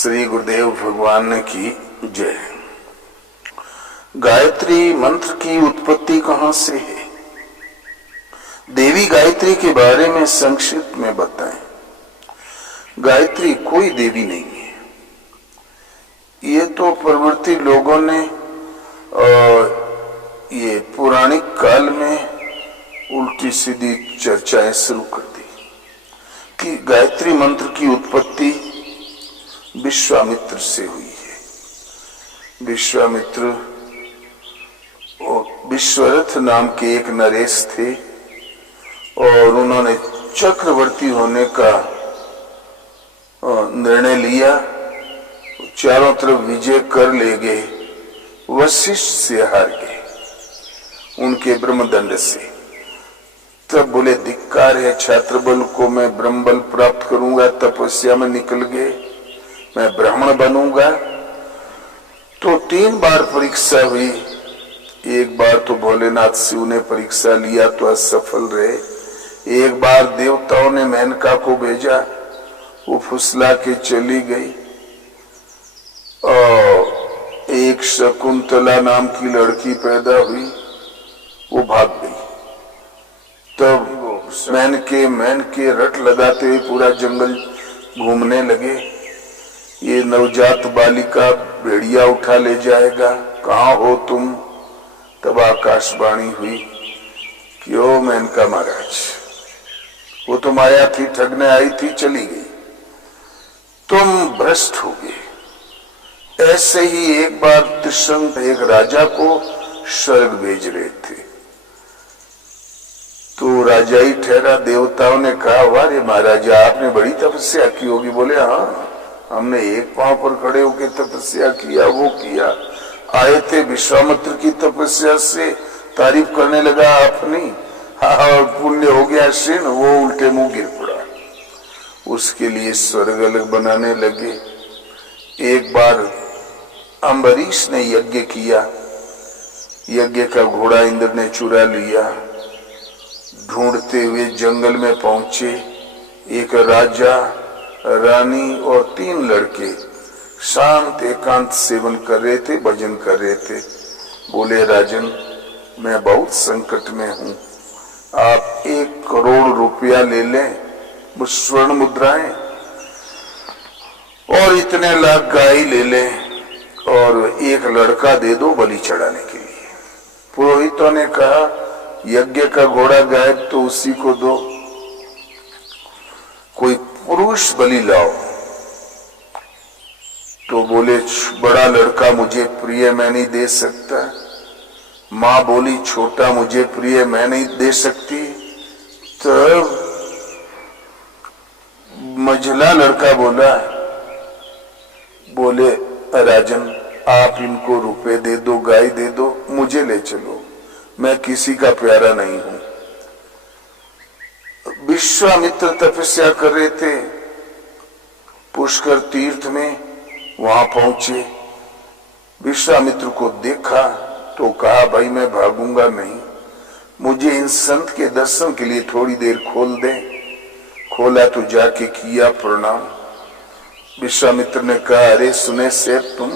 श्री गुरुदेव भगवान की जय। गायत्री मंत्र की उत्पत्ति कहां से है? देवी गायत्री के बारे में संक्षिप्त में बताएं। गायत्री कोई देवी नहीं है, ये तो प्रवृत्ति लोगों ने ये पौराणिक काल में उल्टी सीधी चर्चाएं शुरू कर दी कि गायत्री मंत्र की उत्पत्ति विश्वामित्र से हुई है। विश्वामित्र विश्वरथ नाम के एक नरेश थे और उन्होंने चक्रवर्ती होने का निर्णय लिया। चारों तरफ विजय कर ले गए, वशिष्ठ से हार गए उनके ब्रह्मदंड से। तब बोले धिक्कार है छात्र बल को, मैं ब्रह्म बल प्राप्त करूंगा। तपस्या में निकल गए, मैं ब्राह्मण बनूंगा। तो 3 बार परीक्षा हुई। एक बार तो भोलेनाथ शिव ने परीक्षा लिया तो असफल रहे। एक बार देवताओं ने मेनका को भेजा, वो फुसला के चली गई। और एक शकुंतला नाम की लड़की पैदा हुई, वो भाग गई। तब मेनके रट लगाते हुए पूरा जंगल घूमने लगे। ये नवजात बालिका भेड़िया उठा ले जाएगा, कहाँ हो तुम? तब आकाशवाणी हुई कि ओ मेनका महाराज, वो तो माया थी, ठगने आई थी, चली गई, तुम भ्रष्ट हो गए। ऐसे ही एक बार त्रिशंक एक राजा को स्वर्ग भेज रहे थे, तो राजा ही ठहरा। देवताओं ने कहा वाह महाराजा, आपने बड़ी तपस्या की होगी। बोले हाँ, हमने एक पांव पर खड़े होकर तपस्या किया, वो किया। आए थे विश्वामित्र की तपस्या से, तारीफ करने लगा अपनी, हाँ पुण्य हो गया क्षीण, वो उल्टे मुंह गिर पड़ा। उसके लिए स्वर्ग अलग बनाने लगे। एक बार अम्बरीश ने यज्ञ किया, यज्ञ का घोड़ा इंद्र ने चुरा लिया। ढूंढते हुए जंगल में पहुंचे। एक राजा, रानी और 3 लड़के शांत एकांत सेवन कर रहे थे, भजन कर रहे थे। बोले राजन, मैं बहुत संकट में हूं, आप 1 करोड़ रुपया ले लें, स्वर्ण मुद्राएं, और इतने लाख गाय ले लें, और 1 लड़का दे दो बलि चढ़ाने के लिए। पुरोहितों ने कहा यज्ञ का घोड़ा गायब तो उसी को दो, कोई पुरुष बलि लाओ। तो बोले बड़ा लड़का मुझे प्रिय, मैं नहीं दे सकता। माँ बोली छोटा मुझे प्रिय, मैं नहीं दे सकती। तब मझला लड़का बोला, बोले राजन आप इनको रुपए दे दो, गाय दे दो, मुझे ले चलो, मैं किसी का प्यारा नहीं हूं। विश्वामित्र तपस्या कर रहे थे पुष्कर तीर्थ में, वहां पहुंचे। विश्वामित्र को देखा तो कहा भाई मैं भागूंगा नहीं, मुझे इन संत के दर्शन के लिए थोड़ी देर खोल दे। खोला तो जाके किया प्रणाम। विश्वामित्र ने कहा अरे सुने सेठ तुम?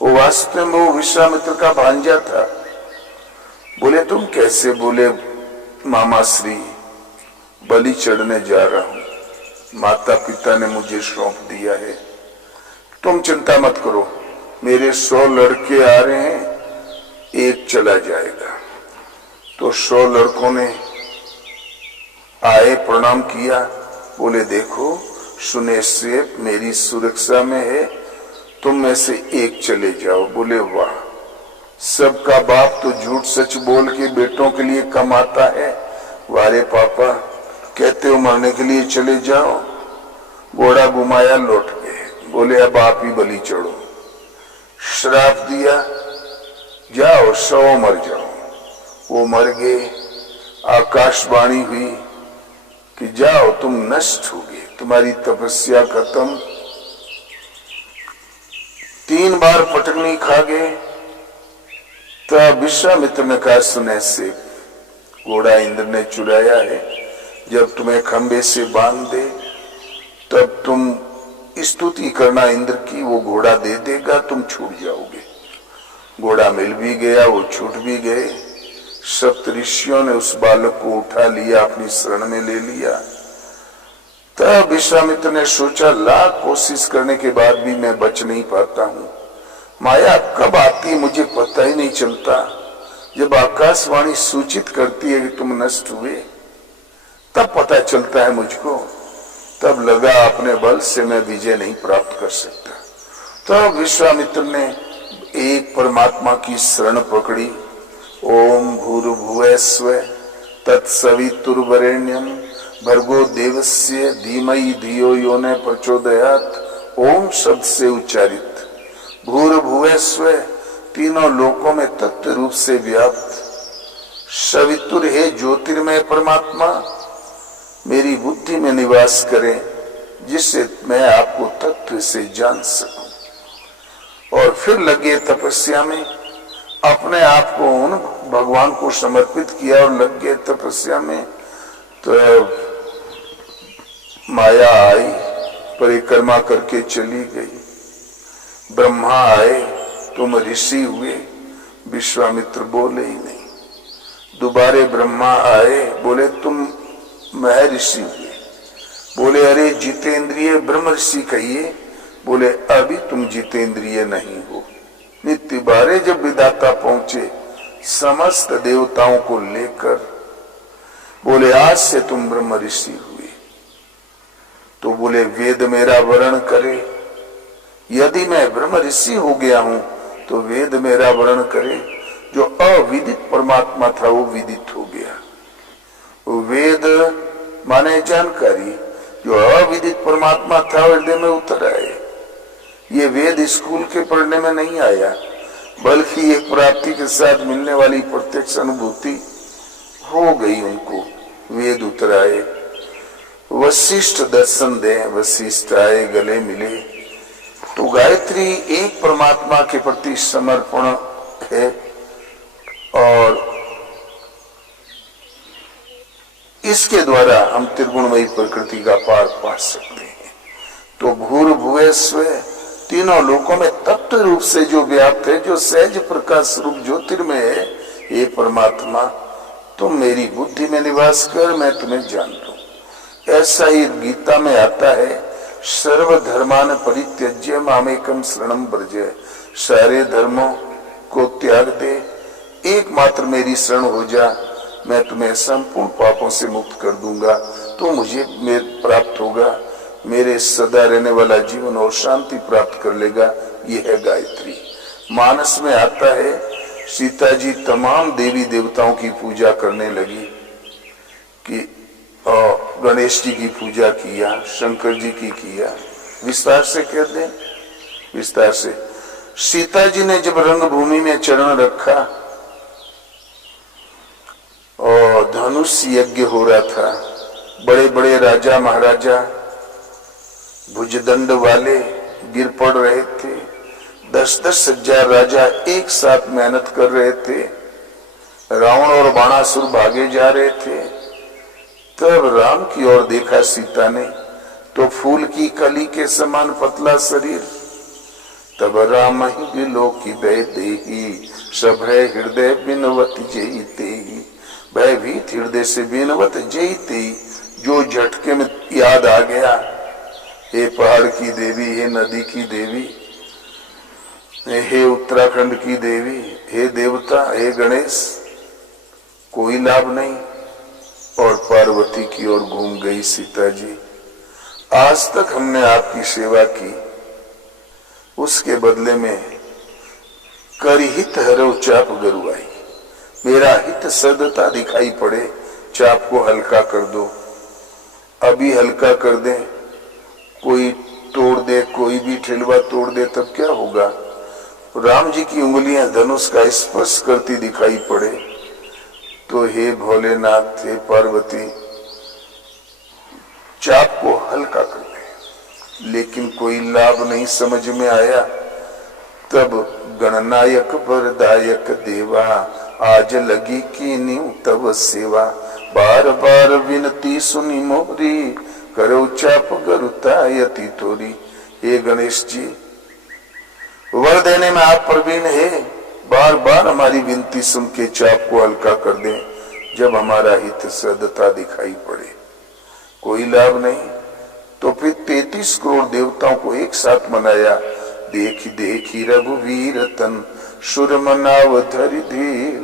वो वास्तव में वो विश्वामित्र का भांजा था। बोले तुम कैसे? बोले मामा श्री, बलि चढ़ने जा रहा हूं, माता पिता ने मुझे सौंप दिया है, तुम चिंता मत करो, मेरे 100 लड़के आ रहे हैं, 1 चला जाएगा। तो 100 लड़कों ने आए, प्रणाम किया। बोले देखो सुने से मेरी सुरक्षा में है, तुम में से 1 चले जाओ। बोले वाह, सबका बाप तो झूठ सच बोल के बेटों के लिए कमाता है। वारे पापा, कहते हो मरने के लिए चले जाओ। घोड़ा घुमाया, लौट गए। बोले अब आप ही बलि चढ़ो। श्राप दिया, जाओ 100 मर जाओ। वो मर गए। आकाशवाणी हुई कि जाओ तुम नष्ट हो गए, तुम्हारी तपस्या खत्म। 3 बार पटकनी खा गए। तब विश्वामित्र ने कहा सुने से घोड़ा इंद्र ने चुराया है, जब तुम्हें खंबे से बांध दे तब तुम स्तुति करना इंद्र की, वो घोड़ा दे देगा, तुम छूट जाओगे। घोड़ा मिल भी गया, वो छूट भी गए। सप्त ऋषियों ने उस बालक को उठा लिया, अपनी शरण में ले लिया। तब विश्वामित्र ने सोचा, लाख कोशिश करने के बाद भी मैं बच नहीं पाता हूं। माया कब आती मुझे पता ही नहीं चलता। जब आकाशवाणी सूचित करती है कि तुम नष्ट हुए, तब पता चलता है मुझको। तब लगा अपने बल से मैं विजय नहीं प्राप्त कर सकता। तब विश्वामित्र ने एक परमात्मा की शरण पकड़ी। ओम भूर्भुवः स्वः तत्सवितुर्वरेण्यं भर्गो देवस्य धीमहि धियो यो न प्रचोदयात्। ओम शब्द से उच्चारित भूर्भुवः स्वः तीनों लोकों में तत्व रूप से व्याप्त, सवितुर है ज्योतिर्मय परमात्मा मेरी बुद्धि में निवास करे, जिससे मैं आपको तत्व से जान सकूं। और फिर लगे तपस्या में, अपने आप को उन भगवान को समर्पित किया और लग गए तपस्या में। तो माया आई, परिक्रमा करके चली गई। ब्रह्मा आए, तुम ऋषि हुए। विश्वामित्र बोले ही नहीं। दोबारे ब्रह्मा आए, बोले तुम महर्षि हुए। बोले अरे जितेंद्रिय ब्रह्म ऋषि कहिए। बोले अभी तुम जितेंद्रिय नहीं हो। नित्य बारे जब विधाता पहुंचे समस्त देवताओं को लेकर, बोले आज से तुम ब्रह्म ऋषि हुए। तो बोले वेद मेरा वर्ण करे। यदि मैं ब्रह्म ऋषि हो गया हूं तो वेद मेरा वर्ण करे। जो अविदित परमात्मा था वो विदित हो गया। वेद माने जानकारी, जो अविदित परमात्मा था हृदय में उतर आए। ये वेद स्कूल के पढ़ने में नहीं आया, बल्कि एक प्राप्ति के साथ मिलने वाली प्रत्यक्ष अनुभूति हो गई उनको। वेद उतर आए। वशिष्ठ दर्शन दे, वशिष्ठ आए, गले मिले। तो गायत्री एक परमात्मा के प्रति समर्पण है और इसके द्वारा हम त्रिगुणमयी प्रकृति का पार पा सकते हैं। तो भूर्भुवः स्वः तीनों लोकों में तत्व रूप से जो व्याप्त है, जो सहज प्रकाश रूप ज्योतिर्मय है, ये परमात्मा तुम मेरी बुद्धि में निवास कर, मैं तुम्हें जान लूं। ऐसा ही गीता में आता है, सर्वधर्मान परित्यज्य मामेकम शरणं व्रज। सारे धर्मों को त्याग दे, एकमात्र मेरी शरण हो जा, मैं तुम्हें संपूर्ण पापों से मुक्त कर दूंगा। तो मुझे प्राप्त होगा, मेरे सदा रहने वाला जीवन और शांति प्राप्त कर लेगा। ये है गायत्री। मानस में आता है, सीता जी तमाम देवी देवताओं की पूजा करने लगी कि गणेश जी की पूजा किया, शंकर जी की किया। विस्तार से कह दें, विस्तार से। सीता जी ने जब रंगभूमि में चरण रखा और धनुष यज्ञ हो रहा था, बड़े बड़े राजा महाराजा भुजदंड वाले गिर पड़ रहे थे। 10-10 हजार राजा एक साथ मेहनत कर रहे थे। रावण और बाणासुर भागे जा रहे थे। तब राम की ओर देखा सीता ने, तो फूल की कली के समान पतला शरीर। तब राम ही बिलोकी भय देहि, सभय हृदय बिनवत जयते ही। भयभीत हृदय से बिनवत जयते, जो झटके में याद आ गया, हे पहाड़ की देवी, हे नदी की देवी, हे उत्तराखंड की देवी, हे देवता, हे गणेश, कोई लाभ नहीं। और पार्वती की ओर घूम गई सीता जी। आज तक हमने आपकी सेवा की, उसके बदले में कर हित हरो चाप गरुआई। मेरा हित सदता दिखाई पड़े, चाप को हल्का कर दो। अभी हल्का कर दे, कोई तोड़ दे, कोई भी ठेलवा तोड़ दे, तब क्या होगा? राम जी की उंगलियां धनुष का स्पर्श करती दिखाई पड़े, तो हे भोलेनाथ, हे पार्वती, चाप को हल्का कर दे। लेकिन कोई लाभ नहीं समझ में आया। तब गणनायक वरदायक देवा, आज लगी कीन्यू तब सेवा। बार बार विनती सुनी मोरी, करो चाप गरुतायति तोरी। हे गणेश जी, वर देने में आप प्रवीण है, बार बार हमारी विनती सुन के चाप को हल्का कर दें जब हमारा हित सदता दिखाई पड़े। कोई लाभ नहीं तो फिर 33 करोड़ देवताओं को एक साथ मनाया। देखी देखी रघुवीर तन सुर मनाव धरि धीर,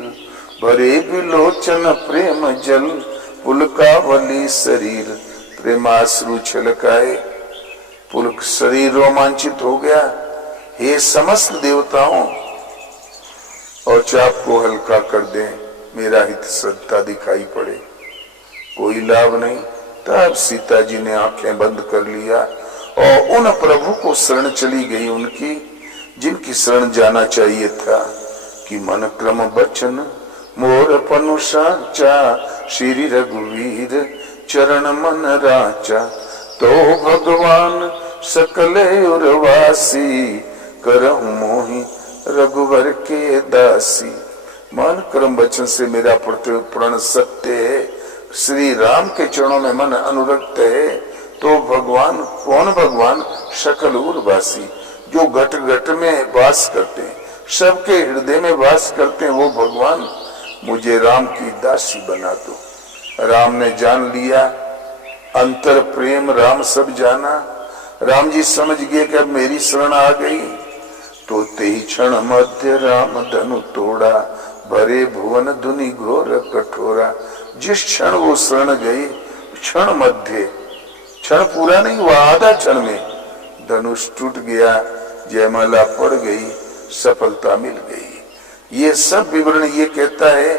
भरे विलोचन प्रेम जल पुलकावली शरीर। प्रेमाश्रु छलकाए, पुलक शरीर रोमांचित हो गया। हे समस्त देवताओं, और चाप को हल्का कर दें, मेरा हित सत्ता दिखाई पड़े। कोई लाभ नहीं। तब सीता जी ने आंखें बंद कर लिया और उन प्रभु को शरण चली गई उनकी, जिनकी शरण जाना चाहिए था कि मन क्रम बचन मोर पनु साचा, श्री रघुवीर चरण मन राचा। तो भगवान सकल उर्वासी, करहु मोहि रघुवर के दासी। मन कर्म वचन से मेरा प्रण सत्य है, श्री राम के चरणों में मन अनुरक्त है। तो भगवान कौन? भगवान सकल उर्वासी, जो घट घट में वास करते हैं, सबके हृदय में वास करते हैं, वो भगवान मुझे राम की दासी बना दो। राम ने जान लिया, अंतर प्रेम राम सब जाना। राम जी समझ गए कि अब मेरी शरण आ गई। तो तेहि क्षण मध्य राम धनु तोड़ा, भरे भुवन धुनि घोर कठोरा। जिस क्षण वो शरण गई, क्षण मध्य, क्षण पूरा नहीं हुआ, आधा क्षण में धनुष टूट गया, जयमाला पड़ गई, सफलता मिल गई। ये सब विवरण ये कहता है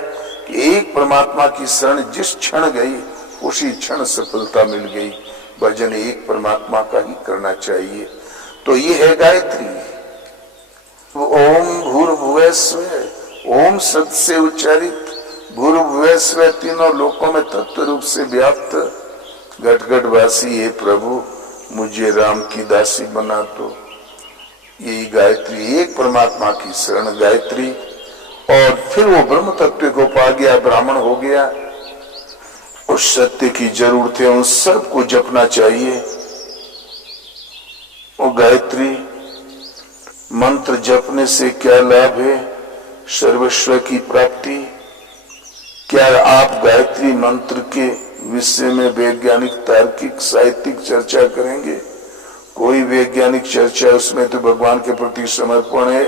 कि एक परमात्मा की शरण जिस क्षण गई, उसी क्षण सफलता मिल गई। भजन एक परमात्मा का ही करना चाहिए। तो ये है गायत्री। ओम भूर्भुवः स्वः, ओम शब्द से उच्चारित, भूर्भुवः स्वः तीनों लोकों में तत्व रूप से व्याप्त। घट घट वासी हे प्रभु, मुझे राम की दासी बना दो। यही गायत्री, एक परमात्मा की शरण गायत्री। और फिर वो ब्रह्म तत्व को पा गया, ब्राह्मण हो गया। उस सत्य की जरूरत है, उन सबको जपना चाहिए। वो गायत्री मंत्र जपने से क्या लाभ है? सर्वस्व की प्राप्ति। क्या आप गायत्री मंत्र के विषय में वैज्ञानिक, तार्किक, साहित्यिक चर्चा करेंगे? कोई वैज्ञानिक चर्चा, उसमें तो भगवान के प्रति समर्पण है,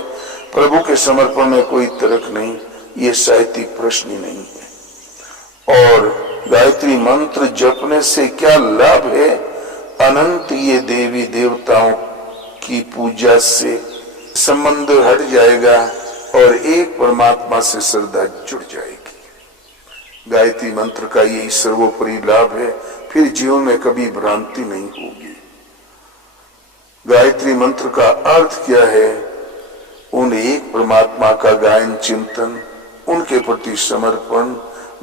प्रभु के समर्पण में कोई तर्क नहीं। ये साहित्यिक प्रश्न ही नहीं है। और गायत्री मंत्र जपने से क्या लाभ है? अनंत ये देवी देवताओं की पूजा से संबंध हट जाएगा और एक परमात्मा से श्रद्धा जुड़ जाएगी। गायत्री मंत्र का यही सर्वोपरि लाभ है। फिर जीवन में कभी भ्रांति नहीं होगी। गायत्री मंत्र का अर्थ क्या है? उन एक परमात्मा का गायन, चिंतन, उनके प्रति समर्पण,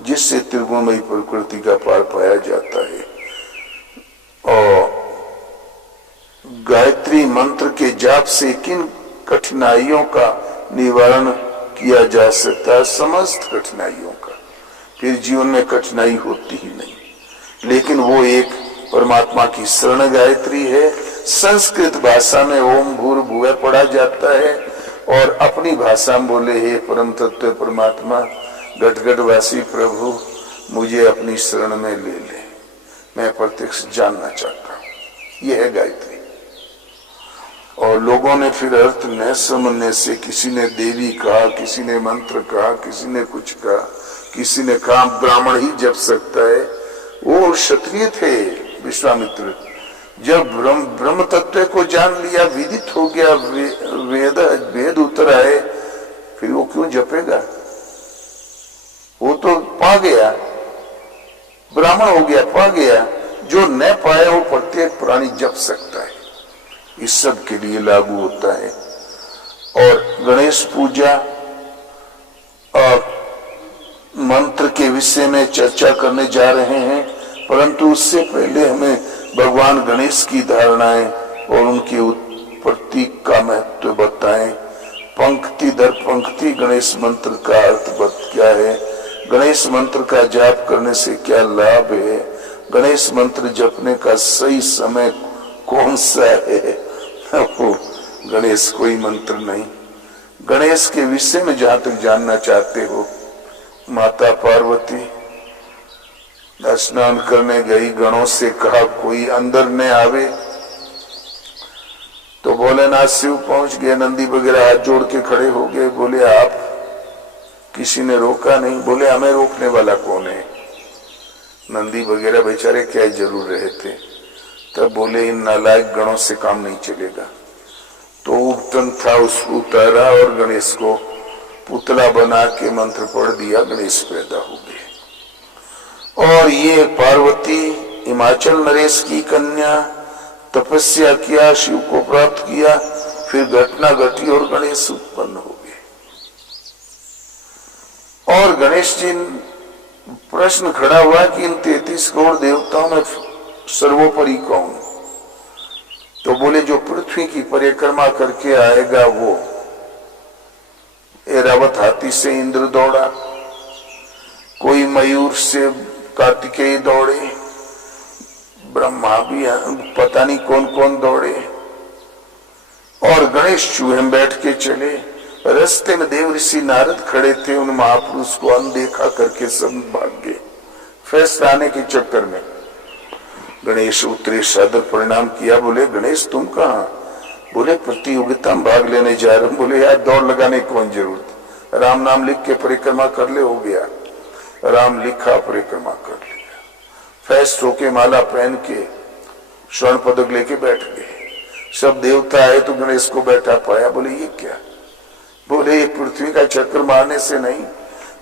जिससे त्रिगुणमयी प्रकृति का पार पाया जाता है। और गायत्री मंत्र के जाप से किन कठिनाइयों का निवारण किया जा सकता है? समस्त कठिनाइयों का। फिर जीवन में कठिनाई होती ही नहीं। लेकिन वो एक परमात्मा की शरण गायत्री है। संस्कृत भाषा में ओम भूर्भुवः पढ़ा जाता है और अपनी भाषा में बोले, हे परम तत्व परमात्मा, घट घट वासी प्रभु, मुझे अपनी शरण में ले ले, मैं प्रत्यक्ष जानना चाहता हूं। यह है गायत्री। और लोगों ने फिर अर्थ न समझने से, किसी ने देवी कहा, किसी ने मंत्र कहा, किसी ने कुछ कहा, किसी ने कहा ब्राह्मण ही जप सकता है। वो क्षत्रिय थे विश्वामित्र। जब ब्रह्म तत्व को जान लिया, विदित हो गया, वेद उतर आए, फिर वो क्यों जपेगा? वो तो पा गया, ब्राह्मण हो गया, पा गया। जो न पाया वो प्रत्येक प्राणी जप सकता है। इस सब के लिए लागू होता है। और गणेश पूजा और मंत्र के विषय में चर्चा करने जा रहे हैं, परंतु उससे पहले हमें भगवान गणेश की धारणाएं और उनकी उत्पत्ति का महत्व बताएं। पंक्ति दर पंक्ति गणेश मंत्र का अर्थ क्या है? गणेश मंत्र का जाप करने से क्या लाभ है? गणेश मंत्र जपने का सही समय कौन सा है? वो गणेश कोई मंत्र नहीं। गणेश के विषय में जहां तक जानना चाहते हो, माता पार्वती स्नान करने गई, गणों से कहा कोई अंदर न आवे, तो भोलेनाथ शिव पहुंच गए, नंदी वगैरह हाथ जोड़ के खड़े हो गए। बोले आप, किसी ने रोका नहीं। बोले हमें रोकने वाला कौन है? नंदी वगैरह बेचारे क्या जरूर रहे थे। तब बोले इन नालायक गणों से काम नहीं चलेगा। तो उपटन था, उसको उतारा और गणेश को पुतला बना के मंत्र पढ़ दिया, गणेश पैदा हो गए। और ये पार्वती हिमाचल नरेश की कन्या, तपस्या किया, शिव को प्राप्त किया, फिर घटना घटी और गणेश उत्पन्न हो गए। और गणेश जी, प्रश्न खड़ा हुआ कि इन 33 करोड़ देवताओं में सर्वोपरि कौन? तो बोले जो पृथ्वी की परिक्रमा करके आएगा वो। ऐरावत हाथी से इंद्र दौड़ा, कोई मयूर से कार्तिकेय दौड़े, ब्रह्मा भी पता नहीं कौन कौन दौड़े, और गणेश चूहे में बैठ के चले। रास्ते में देव ऋषि नारद खड़े थे, उन महापुरुष को अनदेखा करके सब भाग गए। फैसला आने के चक्कर में गणेश उतरे, सादर परिणाम किया। बोले गणेश तुम कहाँ? बोले प्रतियोगिता में भाग लेने जा रहे हूं। बोले यार दौड़ लगाने की कौन जरूरत, राम नाम लिख के परिक्रमा कर ले, हो गया। राम लिखा, परिक्रमा कर लिया, फैस्ट होके माला पहन के स्वर्ण पदक लेके बैठ गए। सब देवता आए तो गणेश को बैठा पाया। बोले ये क्या? बोले ये पृथ्वी का चक्कर मारने से नहीं,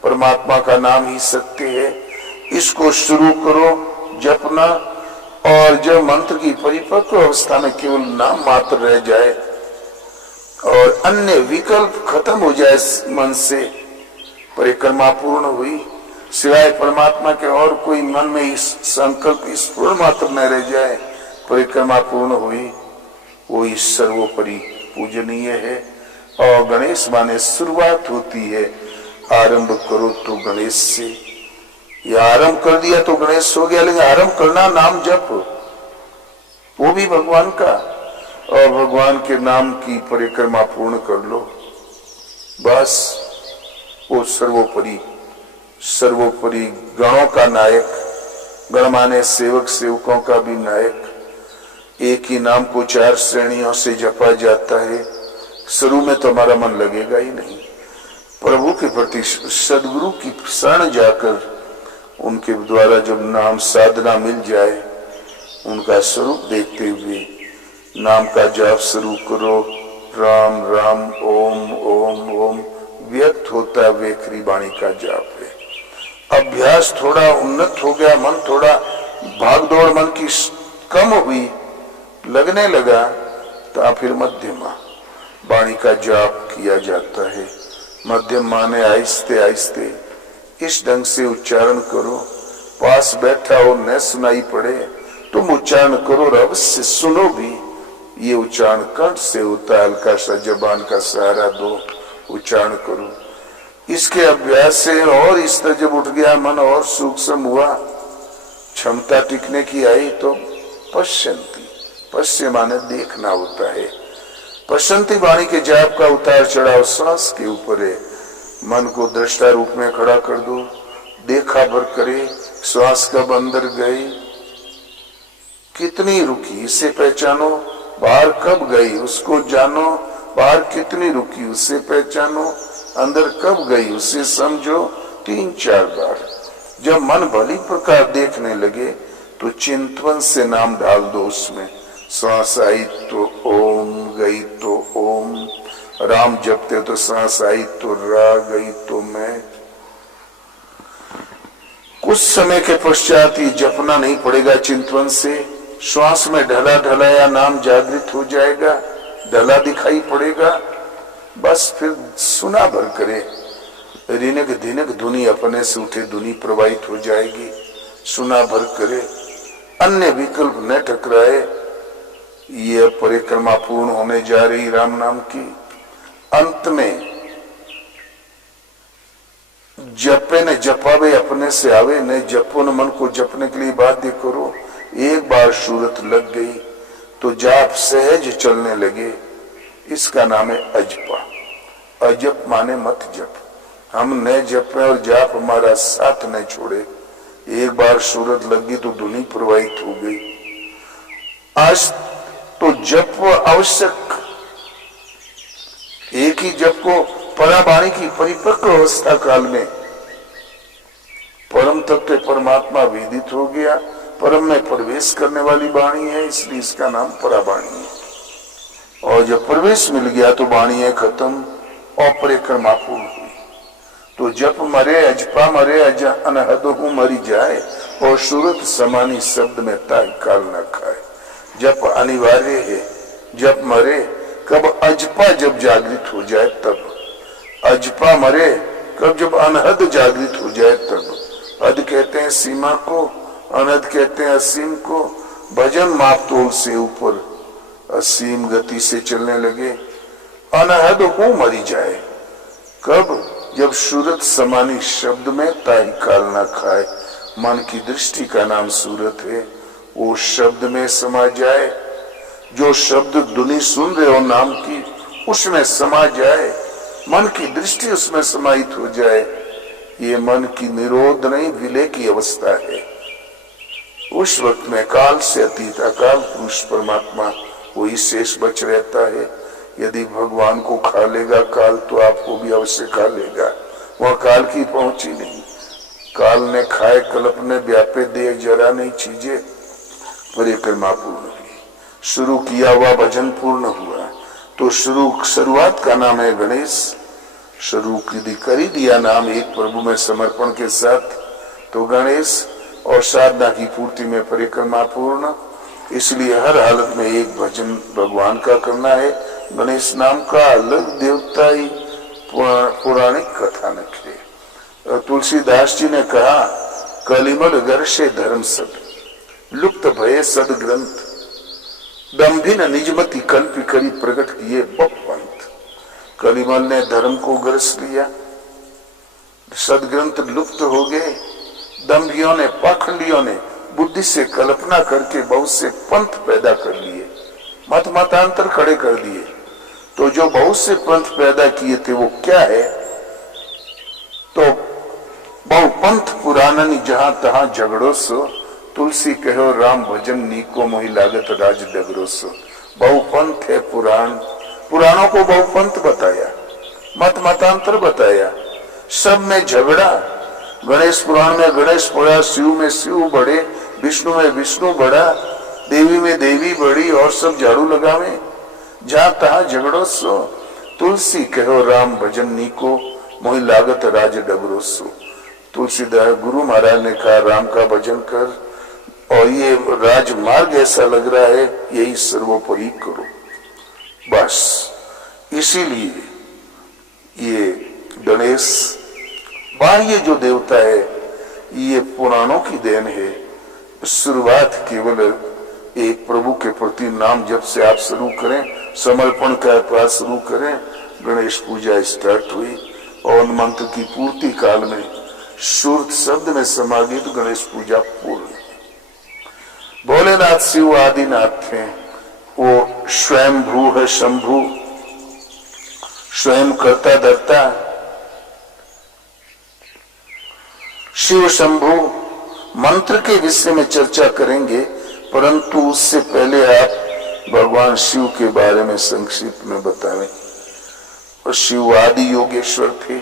परमात्मा का नाम ही सत्य है, इसको शुरू करो जपना, और जब मंत्र की परिपक्व अवस्था में केवल नाम मात्र रह जाए और अन्य विकल्प खत्म हो जाए मन से, परिक्रमा पूर्ण हुई। सिवाय परमात्मा के और कोई मन में इस संकल्प स्फुरण मात्र न रह जाए, परिक्रमा पूर्ण हुई। वो इस सर्वोपरि पूजनीय है। और गणेश माने शुरुआत होती है, आरंभ करो तो गणेश से। या आरंभ कर दिया तो गणेश हो गया, लेकिन आरंभ करना नाम जप, वो भी भगवान का, और भगवान के नाम की परिक्रमा पूर्ण कर लो, बस वो सर्वोपरि सर्वोपरि गणों का नायक। गण माने सेवक, सेवकों का भी नायक। एक ही नाम को 4 श्रेणियों से जपा जाता है। शुरू में तो हमारा मन लगेगा ही नहीं। प्रभु के प्रति सदगुरु की शरण जाकर उनके द्वारा जब नाम साधना मिल जाए, उनका स्वरूप देखते हुए नाम का जाप शुरू करो। राम राम ओम ओम ओम व्यक्त होता है, वेखरी वाणी का जाप है। अभ्यास थोड़ा उन्नत हो गया, मन थोड़ा भागदौड़ मन की कम हुई, लगने लगा, तो फिर मध्यमा वाणी का जाप किया जाता है। मध्यम माने आहिस्ते आहिस्ते इस ढंग से उच्चारण करो, पास बैठा हो न सुनाई पड़े तुम उच्चारण करो और अवश्य सुनो भी। ये उच्चारण कंठ से होता है, हल्का सा जबान का सहारा दो, उच्चारण करो। इसके अभ्यास से और इस तरह जब उठ गया मन और सूक्ष्म हुआ, क्षमता टिकने की आई, तो पश्यंती, पश्य माने देखना होता है। पश्यंती वाणी के जाप का उतार चढ़ाव सांस के ऊपर है। मन को दृष्टा रूप में खड़ा कर दो, देखा भर करे, श्वास कब अंदर गई, कितनी रुकी, इसे पहचानो। बाहर कब गई उसको जानो, बाहर कितनी रुकी उसे पहचानो, अंदर कब गई उसे समझो। 3-4 बार जब मन भली प्रकार देखने लगे तो चिंतवन से नाम डाल दो उसमें। सांस आई तो ओम, गई तो ओम। राम जपते तो सांस आई तो रा, गई तो मैं। कुछ समय के पश्चात ही जपना नहीं पड़ेगा चिंतवन से, श्वास में ढला ढलाया नाम जागृत हो जाएगा, ढला दिखाई पड़ेगा। बस फिर सुना भर करे, ऋणक धिनक धुनी अपने से उठे धुनी प्रवाहित हो जाएगी। सुना भर करे, अन्य विकल्प न टकराए। ये परिक्रमा पूर्ण होने जा रही राम नाम की। अंत में जपे न जपावे अपने से आवे, न जपो न मन को जपने के लिए बाध्य करो। एक बार सूरत लग गई तो जाप सहज चलने लगे। इसका नाम है अजपा। अजप माने मत जप। हम न जपे और जाप हमारा साथ न छोड़े। एक बार सूरत लगी तो धुनी प्रवाहित हो गई। आज तो जप आवश्यक। एक ही जप को पराबाणी की परिपक्व अवस्था काल में परम तत्व परमात्मा वेदित हो गया। परम में प्रवेश करने वाली वाणी है, इसलिए इसका नाम पराबाणी है। और जब प्रवेश मिल गया तो वाणी है खत्म और परिक्रमा पूर्ण हुई। तो जप मरे अजपा मरे अनहद हूं मरी जाए और सूरत समानी शब्द में ताई काल न खाए। जप अनिवार्य है। जप मरे कब? अजपा जब जागृत हो जाए तब। अजपा मरे कब? जब अनहद जागृत हो जाए तब। अध कहते हैं सीमा को, अनहद कहते हैं असीम को। भजन मापतोल से ऊपर असीम गति से चलने लगे। अनहद हो मरी जाए कब? जब सूरत समानी शब्द में ताई काल न खाए। मन की दृष्टि का नाम सूरत है, वो शब्द में समा जाए। जो शब्द धुनी सुन रहे हो नाम की, उसमें समा जाए। मन की दृष्टि उसमें समाहित हो जाए। ये मन की निरोध नहीं, विलय की अवस्था है। उस वक्त में काल से अतीत अकाल पुरुष परमात्मा वही शेष बच रहता है। यदि भगवान को खा लेगा काल तो आपको भी अवश्य खा लेगा। वह काल की पहुंची नहीं। काल ने खाए कल्प ने व्यापे दे जरा नहीं चीजें। परिक्रमा पूर्ण हुई। शुरू किया हुआ भजन पूर्ण हुआ। तो शुरुआत का नाम है गणेश। शुरू कर ही दिया नाम एक प्रभु में समर्पण के साथ तो गणेश। और साधना की पूर्ति में परिक्रमा पूर्ण। इसलिए हर हालत में एक भजन भगवान का करना है। गणेश नाम का अलग देवता ही पौराणिक कथानक है। तुलसीदास जी ने कहा कलिमल गर्षे धर्म सद लुप्त भये सद ग्रंथ दम्भिन निजमति कल्पि करी प्रकट किए बपवंत। कलिमल ने धर्म को गरस लिया, सदग्रंथ लुप्त हो गए। दम्भियों ने पाखंडियों ने बुद्धि से कल्पना करके बहुत से पंथ पैदा कर लिए, मतांतर खड़े कर दिए। तो जो बहुत से पंथ पैदा किए थे वो क्या है? तो बहु पंथ पुराणनी जहां तहां झगड़ो सो तुलसी कहो राम भजन नीको मोहि लागत राज डगरो सो। बहु पंथ है पुराण। पुराणों को बहु पंथ बताया, मतांतर बताया, सब में झगड़ा। गणेश पुराण में गणेश पड़ा, शिव में शिव बढ़े, विष्णु में विष्णु बढ़ा, देवी में देवी बढ़ी और सब झाड़ू लगावे। जहां तहां झगड़ो सो तुलसी कहो राम भजन नीको मोहि लागत राज डगरो सो। तुलसीदास गुरु महाराज ने कहा राम का भजन कर और ये राजमार्ग ऐसा लग रहा है यही सर्वोपरि करो। बस इसीलिए ये गणेश बाह्य जो देवता है ये पुराणों की देन है। शुरुआत केवल एक प्रभु के प्रति नाम जब से आप शुरू करें, समर्पण का पास शुरू करें, गणेश पूजा स्टार्ट हुई और मंत्र की पूर्ति काल में शुद्ध शब्द में समा गई तो गणेश पूजा पूर्ण। भोलेनाथ शिव आदिनाथ थे, वो स्वयं भू है, शंभु, स्वयं करता धरता। शिव शंभु मंत्र के विषय में चर्चा करेंगे, परंतु उससे पहले आप भगवान शिव के बारे में संक्षिप्त में बताएं। और शिव आदि योगेश्वर थे।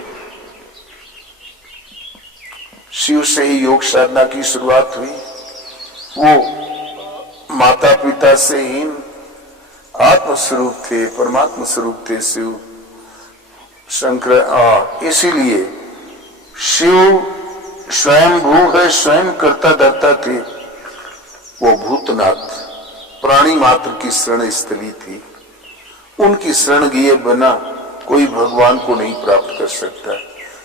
शिव से ही योग साधना की शुरुआत हुई। वो माता पिता से हीन आत्म स्वरूप थे, परमात्मा स्वरूप थे शिव शंकर। इसीलिए शिव स्वयं भू है, स्वयं करता धरता थे। वो भूतनाथ प्राणी मात्र की शरण स्थली थी। उनकी शरण गए बिना कोई भगवान को नहीं प्राप्त कर सकता।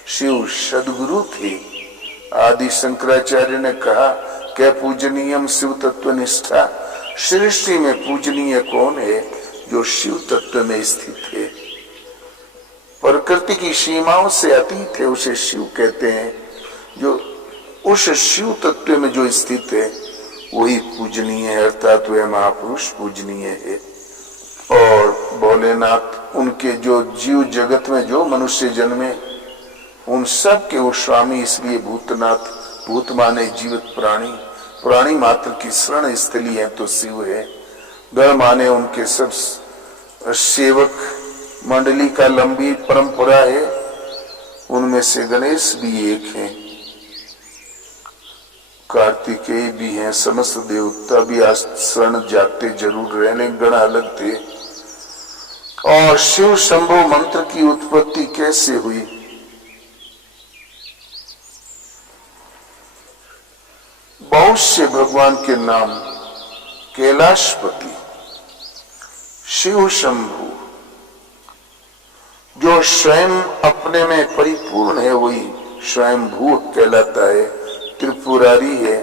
शिव सदगुरु थे। आदि शंकराचार्य ने कहा क्या पूजनीयम शिव तत्व निष्ठा। सृष्टि में पूजनीय कौन है? जो शिव तत्व में स्थित है, प्रकृति की सीमाओं से अतीत है, उसे शिव कहते हैं। जो उस शिव तत्व में जो स्थित है वही पूजनीय है, अर्थात वह महापुरुष पूजनीय है। और भोलेनाथ उनके जो जीव जगत में जो मनुष्य जन्मे उन सब के वो स्वामी, इसलिए भूतनाथ, भूत माने जीवित प्राणी, प्राणी मात्र की शरण स्थली है तो शिव है। गण माने उनके सब सेवक मंडली का लंबी परंपरा है, उनमें से गणेश भी एक हैं, कार्तिकेय भी हैं, समस्त देवता भी आज शरण जाते जरूर रहने, गण अलग थे। और शिव शंभो मंत्र की उत्पत्ति कैसे हुई? बहुत से भगवान के नाम, कैलाशपति, शिव शंभु, जो स्वयं अपने में परिपूर्ण है वही स्वयंभू कहलाता है। त्रिपुरारी है,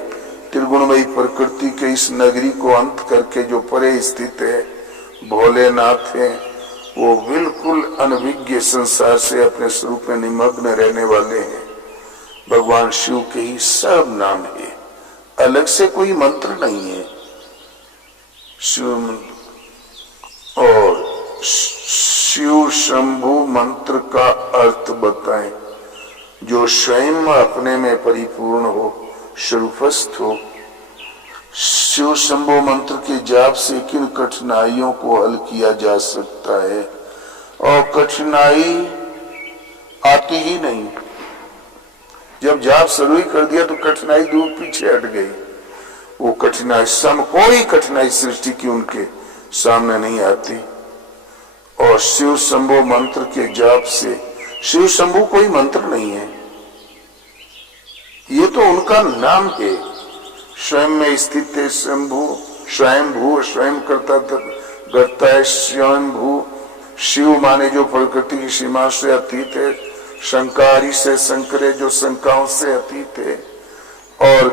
त्रिगुणमयी प्रकृति के इस नगरी को अंत करके जो परे स्थित है भोलेनाथ है, वो बिल्कुल अनभिज्ञ संसार से अपने स्वरूप में निमग्न रहने वाले हैं। भगवान शिव के ही सब नाम है, अलग से कोई मंत्र नहीं है। शिव और शिव शंभु मंत्र का अर्थ बताएं। जो स्वयं अपने में परिपूर्ण हो, स्वरूपस्थ हो। शिव शंभो मंत्र के जाप से किन कठिनाइयों को हल किया जा सकता है, और कठिनाई आती ही नहीं। जब जाप शुरू ही कर दिया तो कठिनाई दूर पीछे हट गई। वो कठिनाई कोई कठिनाई सृष्टि की उनके सामने नहीं आती। और शिव शंभो मंत्र के जाप से, शिव शंभु कोई मंत्र नहीं है, ये तो उनका नाम है। स्वयं में स्थित है शंभु, स्वयंभू, स्वयं करता है स्वयंभू। शिव माने जो प्रकृति की सीमा से अतीत है, शंकारी से शंकर है जो शंकाओं से अतीत है। और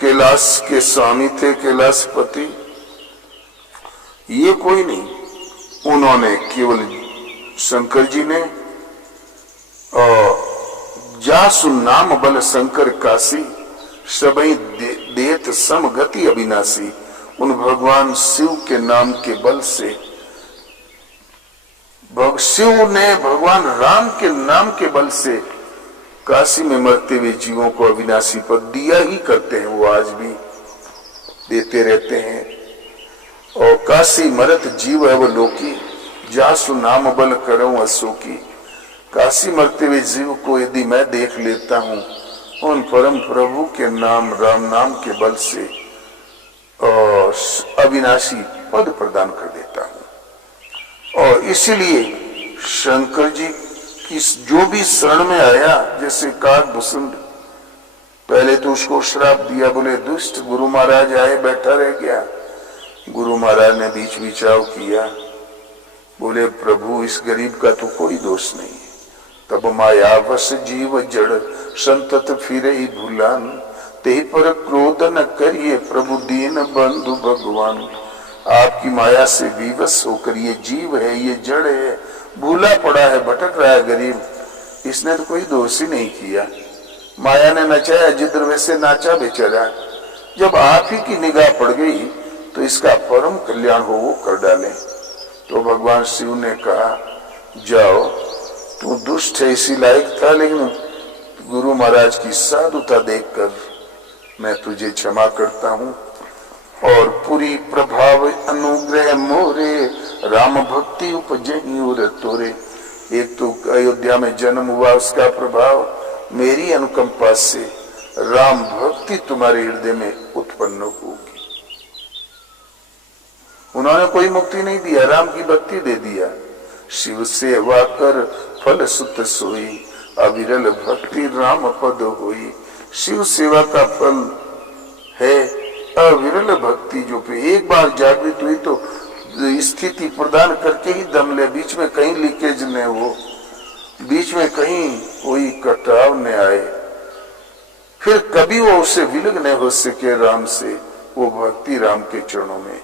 कैलाश के स्वामी थे कैलाशपति, ये कोई नहीं, उन्होंने केवल शंकर जी ने जासु नाम बल शंकर काशी, सबई देत समगति अविनाशी। उन भगवान शिव के नाम के बल से शिव ने भगवान राम के नाम के बल से काशी में मरते हुए जीवों को अविनाशी पद दिया ही करते हैं, वो आज भी देते रहते हैं। और काशी मरत जीव है वो लोकी, जासु नाम बल करऊं अशोकी। काशी मरते हुए जीव को यदि मैं देख लेता हूं, उन परम प्रभु के नाम राम नाम के बल से और अविनाशी पद प्रदान कर देता हूं। और इसलिए शंकर जी की जो भी शरण में आया, जैसे काकभूषण, पहले तो उसको श्राप दिया, बोले दुष्ट गुरु महाराज आए, बैठा रह गया। गुरु महाराज ने बीच विचार किया, बोले प्रभु इस गरीब का तो कोई दोष नहीं है। तब मायावश जीव जड़ संतत फिरे ही भूलान, ते पर क्रोध न करिए प्रभु दीन बंधु भगवान। आपकी माया से विवश होकर ये जीव है, ये जड़ है, भूला पड़ा है, भटक रहा है गरीब, इसने तो कोई दोष ही नहीं किया। माया ने नचाया, जिधर वैसे नाचा बेचारा। जब आप ही की निगाह पड़ गई तो इसका परम कल्याण हो वो कर डाले। तो भगवान शिव ने कहा जाओ, तू दुष्ट है इसी लायक था, लेकिन गुरु महाराज की साधुता देखकर मैं तुझे क्षमा करता हूं। और पूरी प्रभाव अनुग्रह मोरे, राम भक्ति उपजई तोरे। एक तो अयोध्या में जन्म हुआ, उसका प्रभाव मेरी अनुकंपा से राम भक्ति तुम्हारे हृदय में उत्पन्न होगी। उन्होंने कोई मुक्ति नहीं दिया, राम की भक्ति दे दिया। शिव सेवा कर फल सुत सोई, अविरल भक्ति राम पद होई। शिव सेवा का फल है अविरल भक्ति, जो पे एक बार जागृत हुई तो स्थिति प्रदान करके ही दम ले, बीच में कहीं लीकेज न हो, बीच में कहीं कोई कटाव न आए, फिर कभी वो उससे विलग न हो सके राम से। वो भक्ति राम के चरणों में।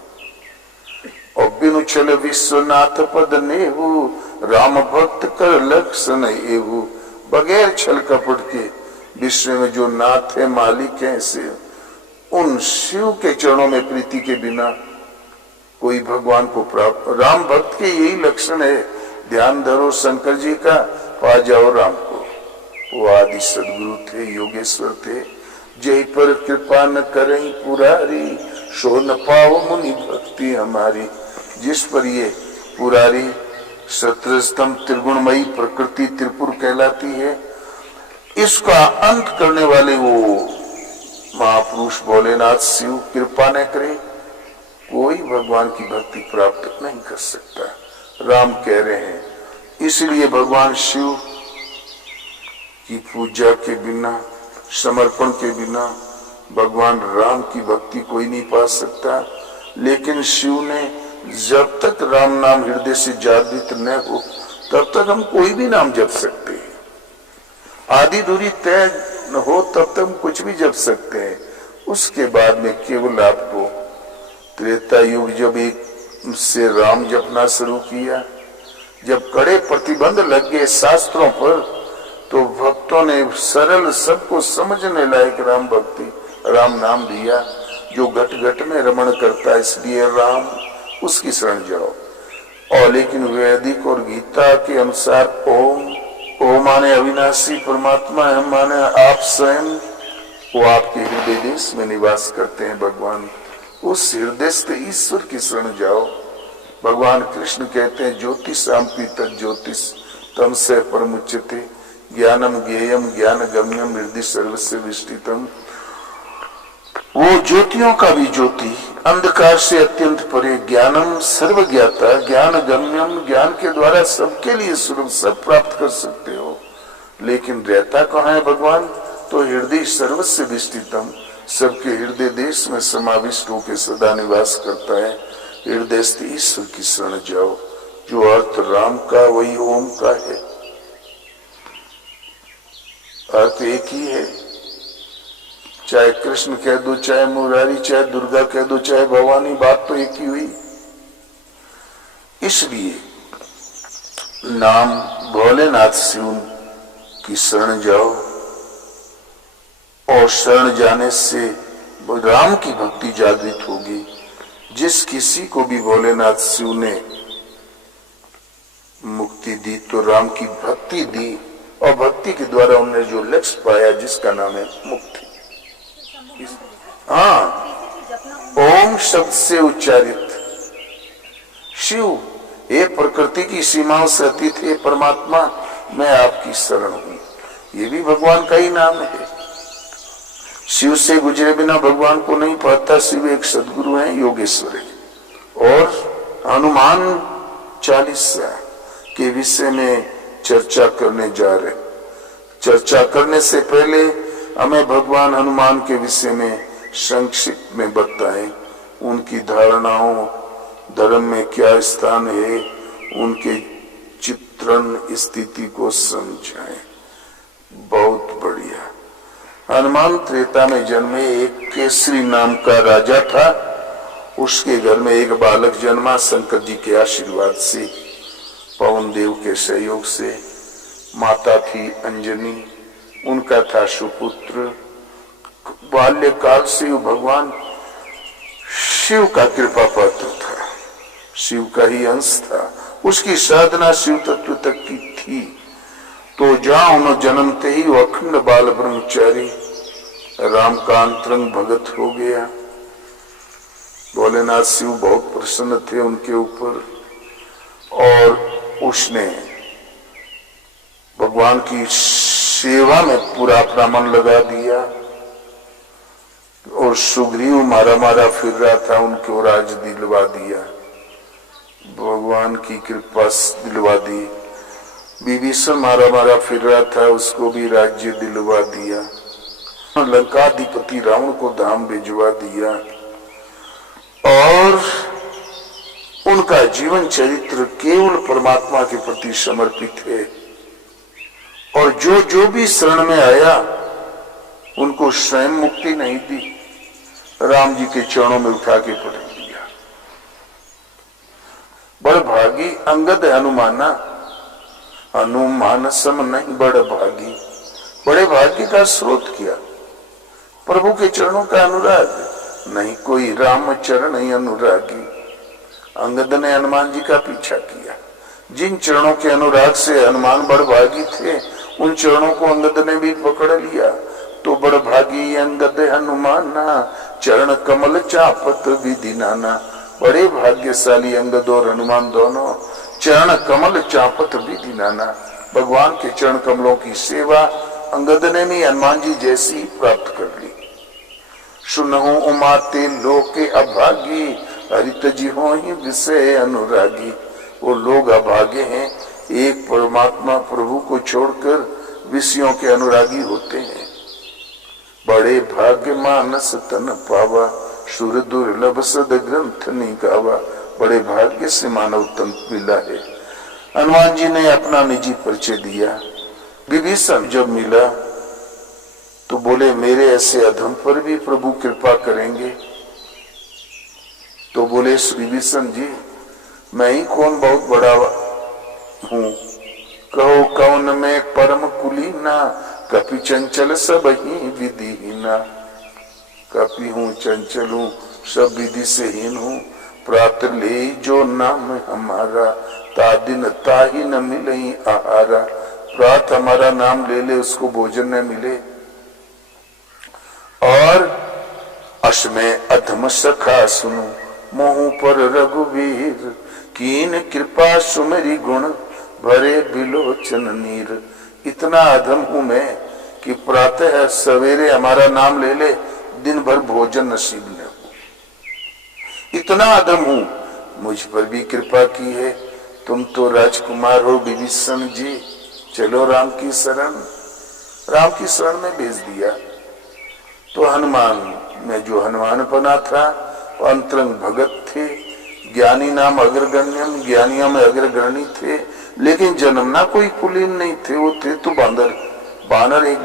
और बिनु चल विश्वनाथ पद नेहु, राम भक्त कर लक्षण एहु। बगैर छल कपट के विश्व में जो नाथ है, मालिक है, से उन शिव के चरणों में प्रीति के बिना कोई भगवान को प्राप्त। राम भक्त के यही लक्षण है, ध्यान धरो शंकर जी का, पा जाओ राम को। वो आदि सदगुरु थे, योगेश्वर थे। जय पर कृपा न करें पुरारी, सो न पाओ मुनि भक्ति हमारी। जिस पर ये पुरारी सत्रस्तम त्रिगुणमयी प्रकृति त्रिपुर कहलाती है, इसका अंत करने वाले वो महापुरुष भोलेनाथ शिव कृपा न करे, कोई भगवान की भक्ति प्राप्त नहीं कर सकता। राम कह रहे हैं, इसलिए भगवान शिव की पूजा के बिना, समर्पण के बिना भगवान राम की भक्ति कोई नहीं पा सकता। लेकिन शिव ने जब तक राम नाम हृदय से जागृत न हो तब तक हम कोई भी नाम जप सकते हैं। आदि दूरी तय न हो तब तक हम कुछ भी जप सकते हैं। उसके बाद में केवल आपको त्रेता युग जब एक से राम जपना शुरू किया, जब कड़े प्रतिबंध लग गए शास्त्रों पर, तो भक्तों ने सरल सबको समझने लायक राम भक्ति राम नाम दिया, जो घट घट में रमण करता है, इसलिए राम उसकी शरण जाओ। और लेकिन वैदिक और गीता के अनुसार ओम माने अविनाशी परमात्मा है, माने आप स्वयं, वो आपके हृदय देश में निवास करते हैं भगवान। उस हृदय से ईश्वर की शरण जाओ। भगवान कृष्ण कहते हैं, ज्योतिषामपि तत् ज्योतिष तम से परमुच्यते, ज्ञानम ज्ञेयम ज्ञान गम्यम हृदय सर्वस्य विष्टितम। वो ज्योतियों का भी ज्योति, अंधकार से अत्यंत परे, ज्ञानम सर्वज्ञाता, ज्ञान गम्यम, ज्ञान के द्वारा सबके लिए सुलभ, सब प्राप्त कर सकते हो। लेकिन रहता कहाँ है भगवान? तो हृदय सर्वस्य विष्टितम, सबके हृदय देश में समाविष्ट होकर सदा निवास करता है। हृदय से ईश्वर की शरण जाओ। जो अर्थ राम का वही ओम का है, अर्थ एक ही है। चाहे कृष्ण कह दो, चाहे मुरारी, चाहे दुर्गा कह दो, चाहे भवानी, बात तो एक ही हुई। इसलिए नाम भोलेनाथ शिव की शरण जाओ, और शरण जाने से राम की भक्ति जागृत होगी। जिस किसी को भी भोलेनाथ शिव ने मुक्ति दी तो राम की भक्ति दी, और भक्ति के द्वारा उन्होंने जो लक्ष्य पाया जिसका नाम है मुक्ति। हाँ, ओम शब्द से उच्चारित शिव, ये प्रकृति की सीमाओं से अतीत है परमात्मा, मैं आपकी शरण हूं, ये भी भगवान का ही नाम है। शिव से गुजरे बिना भगवान को नहीं पाता। शिव एक सदगुरु हैं, योगेश्वर है। और हनुमान चालीसा के विषय में चर्चा करने जा रहे। चर्चा करने से पहले हमें भगवान हनुमान के विषय में संक्षिप्त में बताएं, उनकी धारणाओं, धर्म में क्या स्थान है, उनके चित्रण स्थिति को समझाएं। बहुत बढ़िया। हनुमान त्रेता में जन्मे, एक केसरी नाम का राजा था। उसके घर में एक बालक जन्मा। शंकर जी के आशीर्वाद से, पवन देव के सहयोग से। माता थी अंजनी, उनका था सुपुत्र। बाल्यकाल से भगवान शिव का कृपा पात्र था, शिव का ही अंश था। उसकी साधना शिव तत्व तक की थी। तो जहां उन्होंने जन्मते ही वो अखंड बाल ब्रह्मचारी राम का अंतरंग भगत हो गया। भोलेनाथ शिव बहुत प्रसन्न थे उनके ऊपर, और उसने भगवान की सेवा में पूरा अपना मन लगा दिया। और सुग्रीव मारा मारा फिर रहा था, उनको राज दिलवा दिया, भगवान की कृपा से दिलवा दी। विभीषण मारा मारा फिर रहा था, उसको भी राज्य दिलवा दिया। लंकाधिपति रावण को धाम भिजवा दिया। और उनका जीवन चरित्र केवल परमात्मा के प्रति समर्पित है। और जो जो भी शरण में आया उनको स्वयं मुक्ति नहीं दी, राम जी के चरणों में उठा के पटक दिया। बड़ भागी अंगद हनुमाना, हनुमान सम नहीं बड़ भागी। बड़े भाग्य का स्रोत किया। प्रभु के चरणों का अनुराग, नहीं कोई राम चरण अनुरागी। अंगद ने हनुमान जी का पीछा किया। जिन चरणों के अनुराग से हनुमान बड़भागी थे, उन चरणों को अंगद ने भी पकड़ लिया। तो बड़भागी अंगद हनुमाना, चरण कमल चापत विधि नाना। बड़े भाग्यशाली अंगद और हनुमान दोनों चरण कमल चापत विधि नाना। भगवान के चरण कमलों की सेवा अंगद ने भी हनुमान जी जैसी प्राप्त कर ली। सुनहु उमाते लोके अभागी, हरित जी हो ही विषय अनुरागी। वो लोग अभागे हैं, एक परमात्मा प्रभु को छोड़कर विषयों के अनुरागी होते हैं। बड़े भाग्य मानस तन पावा, सुर दुर्लभ सद ग्रंथ निगावा। बड़े भाग्य से मानव तन मिला है। हनुमान जी ने अपना निजी परिचय दिया। विभीषण जब मिला तो बोले मेरे ऐसे अधम पर भी प्रभु कृपा करेंगे। तो बोले विभीषण जी, मैं ही कौन बहुत बड़ा हूं, कहो कौन मैं परम कुलीना, कपि चंचल सब ही विधिहीना। कपि हूँ चंचल हूँ, सब विधि से हीन हूँ। प्रात ले जो नाम हमारा, ता दिन ताही न मिले आहारा। प्रात हमारा नाम ले ले, उसको भोजन न मिले। और अश में अधम सखा सुनु, मोह पर रघुवीर। कीन कृपा सुमेरी गुण, भरे बिलोचन नीर। इतना अधम हूं मैं कि प्रातः सवेरे हमारा नाम ले ले, दिन भर भोजन नसीब न हो। इतना अधम हूं, मुझ पर भी कृपा की है। तुम तो राजकुमार हो विभीषण जी, चलो राम की शरण। राम की शरण में भेज दिया। तो हनुमान में जो हनुमानपना था, वो अंतरंग भगत थे। ज्ञानी नाम अग्रगण्यम, ज्ञानियों में अग्रगण्य थे। लेकिन जन्मना कोई कुलीन नहीं थे, वो थे तो बांदर। बानर एक